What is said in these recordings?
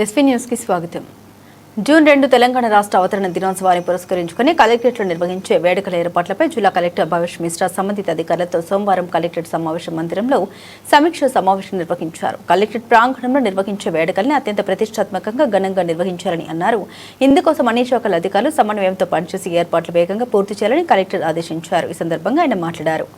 SP news కి స్వాగతం. June 2 Telangana రాష్ట్ర అవతరణ దినోత్సవాన్ని పురస్కరించుకుని కలెక్టరేట్లో నిర్వహించే వేడుకల ఏర్పాట్లపై జిల్లా కలెక్టర్ భవేష్ మిశ్రా సంబంధిత అధికారులతో సోమవారం కలెక్టరేట్ సమావేశ మందిరంలో సమీక్ష సమావేశం నిర్వహించారు. కలెక్టరేట్ ప్రాంగణంలో నిర్వహించే వేడుకల్ని అత్యంత ప్రతిష్టాత్మకంగా ఘనంగా నిర్వహించాలని అన్నారు. ఇందుకోసం అన్ని శాఖల అధికారులు సమన్వయంతో పనిచేసి ఏర్పాట్లు వేగంగా పూర్తి చేయాలని కలెక్టర్ ఆదేశించారు. ఈ సందర్భంగా ఆయన మాట్లాడారు.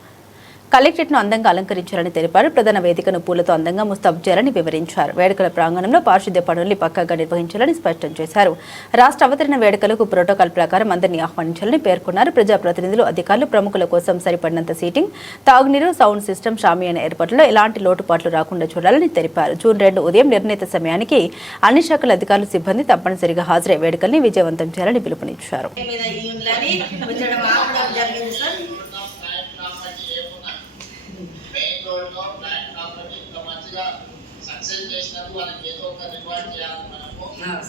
కలెక్టరేట్ను అందంగా అలంకరించాలని తెలిపారు. ప్రధాన వేదికను పూలతో అందంగా ముస్తాబు చేయాలని వివరించారు. వేడుకల ప్రాంగణంలో పారిశుద్ధ్య పనుల్ని పక్కాగా నిర్వహించాలని స్పష్టం చేశారు. రాష్ట్ర అవతరణ వేడుకలకు ప్రోటోకాల్ ప్రకారం అందరినీ ఆహ్వానించాలని పేర్కొన్నారు. ప్రజాప్రతినిధులు, అధికారులు, ప్రముఖుల కోసం సరిపడినంత సీటింగ్, తాగునీరు, సౌండ్ సిస్టమ్, షామియానా ఏర్పాట్లలో ఎలాంటి లోటుపాట్లు రాకుండా చూడాలని తెలిపారు. జూన్ 2 ఉదయం నిర్ణీత సమయానికి అన్ని శాఖల అధికారులు, సిబ్బంది తప్పనిసరిగా హాజరై వేడుకల్ని విజయవంతం చేయాలని పిలుపునిచ్చారు. సక్సెస్ చేసినందుకు వాళ్ళకి ఏదో ఒక రివార్డ్ చేయాలి. మనము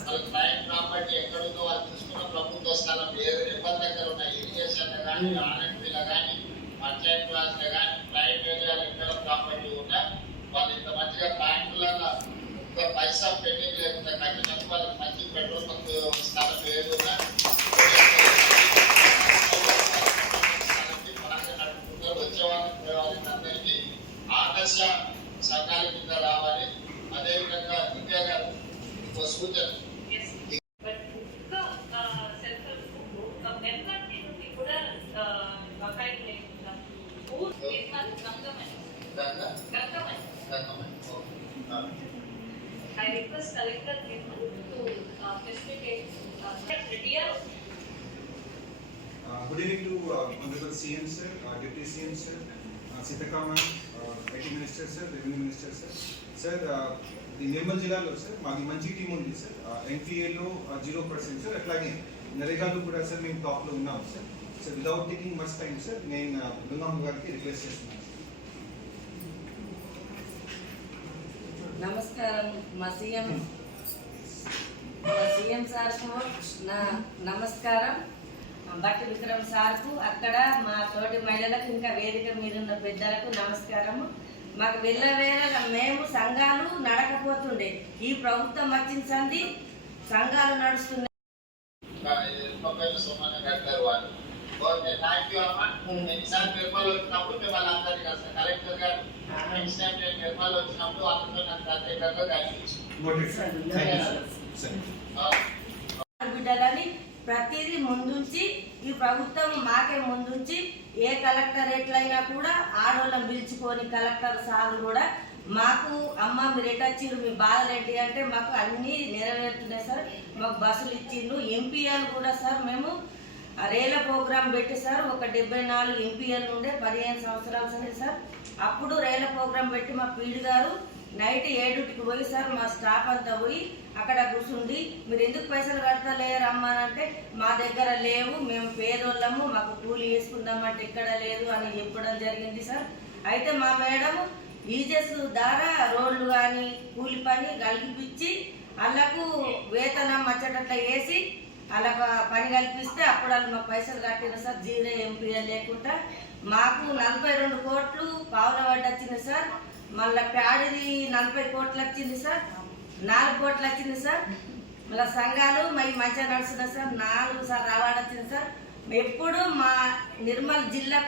వాళ్ళ ప్రైవేట్ ప్రాపర్టీ ఎక్కడుందో వాళ్ళు చూసుకున్న ప్రభుత్వ స్థలం ఏదో ఎవరి దగ్గర ఉన్న ఇరిగేషన్ కానీ, ఆర్ఎండ్బీలో కానీ, పంచాయత్ రాజ్లో కానీ, ప్రైవేట్ ఏరియాలో ఎక్కడ ప్రాపర్టీ ఉన్నా వాళ్ళు ఇంత మంచిగా బ్యాంకులలో ఒక పైసా పెండింగ్ లేకుండా కట్టినందుకు వాళ్ళకి మంచి పెట్రోల్ బంక్ స్థలం ఏదున్నా నడుపుకుంటారు. వచ్చే వాళ్ళకి అందరికీ ఆదర్శ సంఘాల కింద రావాలి. అదేవిధంగా ఇంకా సూచన I request Collector Nirmal to facilitate Good evening to Honorable CM sir, Deputy CM sir, Sitaka ma'am, IT Minister sir, Revenue Minister sir. Sir, the Nirmal జిల్లాలో సార్ మాది మంచి టీం ఉంది సార్. NPAలో 0% సార్. అట్లాగే నరేగాలో కూడా సార్ మేము టాప్లో ఉన్నాం sir. So without taking much time sir నేను దుంగమ్మ గారికి రిక్వెస్ట్ చేస్తున్నాను. నమస్కారం. మా సీఎం సార్కు నా నమస్కారం. భట్టి విక్రమ్ సార్కు, అక్కడ మా తోటి మహిళలకు, ఇంకా వేదిక మీద ఉన్న పెద్దలకు నమస్కారము. మాకు వెళ్ళవేళ మేము సంఘాలు నడకపోతుండే, ఈ ప్రభుత్వం వచ్చిన సంది సంఘాలు నడుస్తున్నాయి. కలెక్టర్ గారు నిర్మల్ వచ్చినప్పుడు అందరూ నాకు ప్రత్యేకంగా బిడ్డలని ప్రతిదీ ముందుంచి, ఈ ప్రభుత్వం మాకే ముందుంచి ఏ కలెక్టరేట్లైనా కూడా ఆడోళ్ళని పిలుచుకొని కలెక్టర్ సార్లు కూడా మాకు అమ్మ మీరు ఎటొచ్చిర్రు, మీ బాధలు ఏంటి అంటే మాకు అన్నీ నెరవేరుతున్నాయి సార్. మాకు బస్సులు ఇచ్చిండ్రు. ఎంపీఎల్ కూడా సార్ మేము రేల ప్రోగ్రాం పెట్టి సార్ ఒక 74 ఎంపీఎల్ ఉండే 15 సంవత్సరాలు సరే సార్. అప్పుడు రేల ప్రోగ్రాం పెట్టి మా పీడి గారు నైట్ 7కి పోయి సార్ మా స్టాఫ్ అంతా పోయి అక్కడ కూర్చుండి మీరు ఎందుకు పైసలు కడతలేరమ్మా అంటే మా దగ్గర లేవు, మేము పేదోళ్ళము, మాకు కూలి వేసుకుందామంటే ఇక్కడ లేదు అని చెప్పడం జరిగింది సార్. అయితే మా మేడం ఈజెస్ ద్వారా రోడ్లు కానీ కూలి పని కలిపిచ్చి వాళ్ళకు వేతనం వచ్చేటట్లా వేసి అలా పని కల్పిస్తే అప్పుడు వాళ్ళు మాకు పైసలు కట్టిన సార్. 0 ఎంపీఎల్ లేకుండా మాకు 42 కోట్లు పావుల వడ్డీ వచ్చింది సార్. మళ్ళీ ప్యాడిది 40 కోట్లు వచ్చింది సార్. 4 కోట్లు వచ్చింది సార్. మళ్ళీ సంఘాలు మంచిగా నడుస్తున్నాయి సార్. 4 సార్ అవార్డు వచ్చింది సార్. ఎప్పుడు మా నిర్మల్ జిల్లాకు